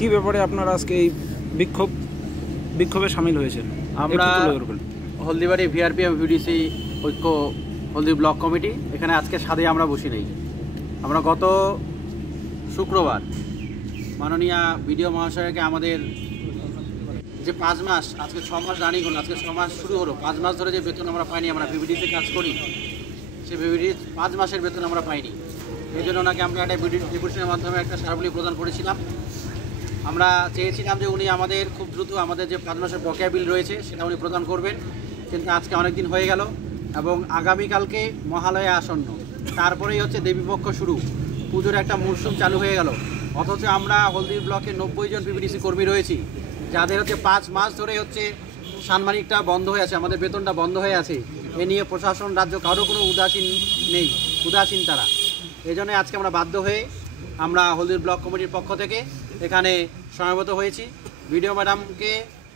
কি ব্যাপারে আপনারা আজকে এই বিক্ষোভে সামিল হয়েছেন? আমরা হলদিবাড়ি ভিআরপি এবং ভিডিসি ঐক্য হলদি ব্লক কমিটি এখানে আজকে সাদে আমরা বসি নেই। আমরা গত শুক্রবার মাননীয় বিডিও মহাশয়কে আমাদের যে 5 মাস, আজকে 6 মাস রানিং হলো, আজকে 6 মাস শুরু হলো, 5 মাস ধরে যে বেতন আমরা পাইনি, আমরা ভিভিডিতে কাজ করি, সেই ভিভিডি 5 মাসের বেতন আমরা পাইনি। এই জন্য ওনাকে আমরা একটা ডেপুটেশনের মাধ্যমে একটা স্মারকলিপি প্রদান করেছিলাম। আমরা চেয়েছিলাম যে উনি আমাদের খুব দ্রুত আমাদের যে 5 মাসের বকেয়া বিল রয়েছে সেটা উনি প্রদান করবেন, কিন্তু আজকে অনেক দিন হয়ে গেল এবং আগামীকালকে মহালয়া আসন্ন, তারপরেই হচ্ছে দেবীপক্ষ শুরু, পুজোর একটা মরশুম চালু হয়ে গেল। অথচ আমরা হলদি ব্লকে 90 জন পিবিডিসি কর্মী রয়েছি, যাদের হচ্ছে 5 মাস ধরে হচ্ছে সাম্মানিকটা বন্ধ হয়ে আছে, আমাদের বেতনটা বন্ধ হয়ে আছে। এ নিয়ে প্রশাসন, রাজ্য কারো কোনো উদাসীন নেই, উদাসীন তারা। এই জন্য আজকে আমরা বাধ্য হয়ে আমরা হলদি ব্লক কমিটির পক্ষ থেকে এখানে সমবেত হয়েছি। ভিডিও ম্যাডামকে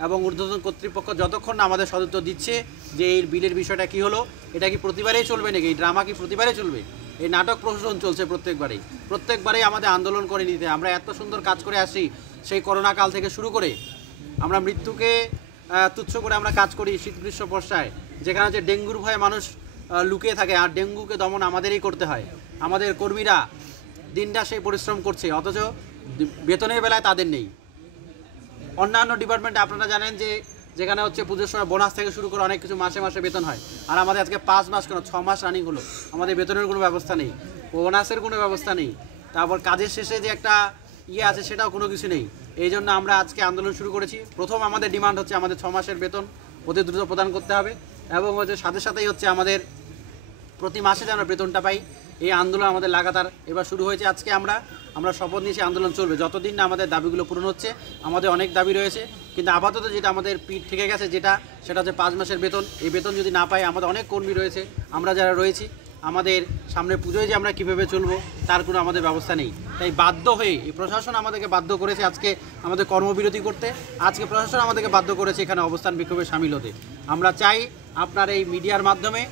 এবং ঊর্ধ্বতন কর্তৃপক্ষ যতক্ষণ না আমাদের সদুত্তর দিচ্ছে যে এই বিলের বিষয়টা কি হলো, এটা কি প্রতিবারেই চলবে নাকি, এই ড্রামা কি প্রতিবারেই চলবে, এই নাটক প্রশাসন চলছে প্রত্যেকবারেই আমাদের আন্দোলন করে নিতে। আমরা এত সুন্দর কাজ করে আসি, সেই করোনা কাল থেকে শুরু করে আমরা মৃত্যুকে তুচ্ছ করে আমরা কাজ করি। শীত গ্রীষ্ম বর্ষায় যেখানে হচ্ছে ডেঙ্গুর ভয়ে মানুষ লুকিয়ে থাকে, আর ডেঙ্গুকে দমন আমাদেরই করতে হয়। আমাদের কর্মীরা দিনটা সেই পরিশ্রম করছে, অথচ বেতনের বেলায় তাদের নেই। অন্যান্য ডিপার্টমেন্টে আপনারা জানেন যে যেখানে হচ্ছে পুজোর সময় বোনাস থেকে শুরু করে অনেক কিছু মাসে মাসে বেতন হয়, আর আমাদের আজকে 5 মাস কেন 6 মাস রানিং হলো, আমাদের বেতনের কোনো ব্যবস্থা নেই, বোনাসের কোনো ব্যবস্থা নেই, তারপর কাজের শেষে যে একটা আছে সেটাও কোনো কিছু নেই। এই জন্য আমরা আজকে আন্দোলন শুরু করেছি। প্রথম আমাদের ডিমান্ড হচ্ছে আমাদের 6 মাসের বেতন অতি দ্রুত প্রদান করতে হবে, এবং হচ্ছে সাথে সাথেই হচ্ছে আমাদের প্রতি মাসে যেন বেতনটা পাই। এই আন্দোলন আমাদের লাগাতার এবার শুরু হয়েছে। আজকে আমরা শপথ নিয়েছি আন্দোলন চলবে যতদিন না আমাদের দাবিগুলো পূরণ হচ্ছে। আমাদের অনেক দাবি রয়েছে, কিন্তু আপাতত যেটা আমাদের পিঠ থেকে গেছে সেটা হচ্ছে 5 মাসের বেতন। এই বেতন যদি না পাই, আমাদের অনেক কর্মী রয়েছে, আমরা যারা রয়েছি, আমাদের সামনে পুজোয় যে আমরা কীভাবে চলবো তার কোনো আমাদের ব্যবস্থা নেই। তাই বাধ্য হয়ে এই প্রশাসন আমাদেরকে বাধ্য করেছে আজকে আমাদের কর্মবিরতি করতে। আজকে প্রশাসন আমাদেরকে বাধ্য করেছে এখানে অবস্থান বিক্ষোভে সামিল হতে। আমরা চাই আপনার এই মিডিয়ার মাধ্যমে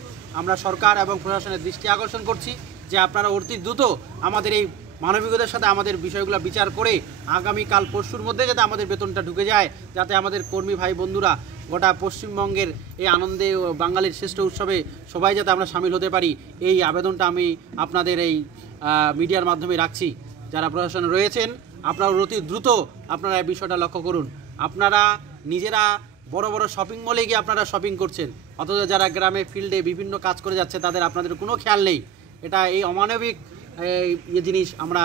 আমরা সরকার এবং প্রশাসনের দৃষ্টি আকর্ষণ করছি যে আপনারা অতি দ্রুত আমাদের এই মানবিকতার সাথে আমাদের বিষয়গুলো বিচার করে আগামীকাল পরশুর মধ্যে যাতে আমাদের বেতনটা ঢুকে যায়, যাতে আমাদের কর্মী ভাই বন্ধুরা গোটা পশ্চিমবঙ্গের এই আনন্দে বাঙালির শ্রেষ্ঠ উৎসবে সবাই যাতে আমরা সামিল হতে পারি, এই আবেদনটা আমি আপনাদের এই মিডিয়ার মাধ্যমে রাখছি। যারা প্রশাসনে রয়েছেন আপনারা অতি দ্রুত আপনারা এই বিষয়টা লক্ষ্য করুন। আপনারা নিজেরা বড় বড় শপিং মলে গিয়ে আপনারা শপিং করছেন, অথচ যারা গ্রামে ফিল্ডে বিভিন্ন কাজ করে যাচ্ছে তাদের আপনাদের কোনো খেয়াল নেই। এটা এই অমানবিক জিনিস আমরা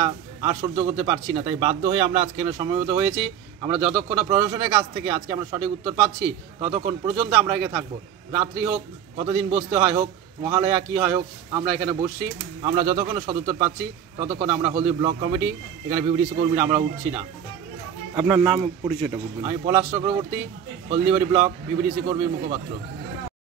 আর সহ্য করতে পারছি না। তাই বাধ্য হয়ে আমরা আজকে সমবেত হয়েছি। আমরা যতক্ষণ না প্রশাসনের কাছ থেকে আজকে আমরা সঠিক উত্তর পাচ্ছি ততক্ষণ পর্যন্ত আমরা এখানে থাকবো। রাত্রি হোক, কতদিন বসতে হয় হোক, মহালয়া কী হয় হোক, আমরা এখানে বসছি। আমরা যতক্ষণ সদুত্তর পাচ্ছি ততক্ষণ আমরা হলদি ব্লক কমিটি এখানে ভিভিডিসি কর্মীরা আমরা উঠছি না। আপনার নাম পরিচয়টা বলবেন? আমি পলাশ চক্রবর্তী, হলদিবাড়ি ব্লক ভিভিডিসি কর্মীর মুখপাত্র।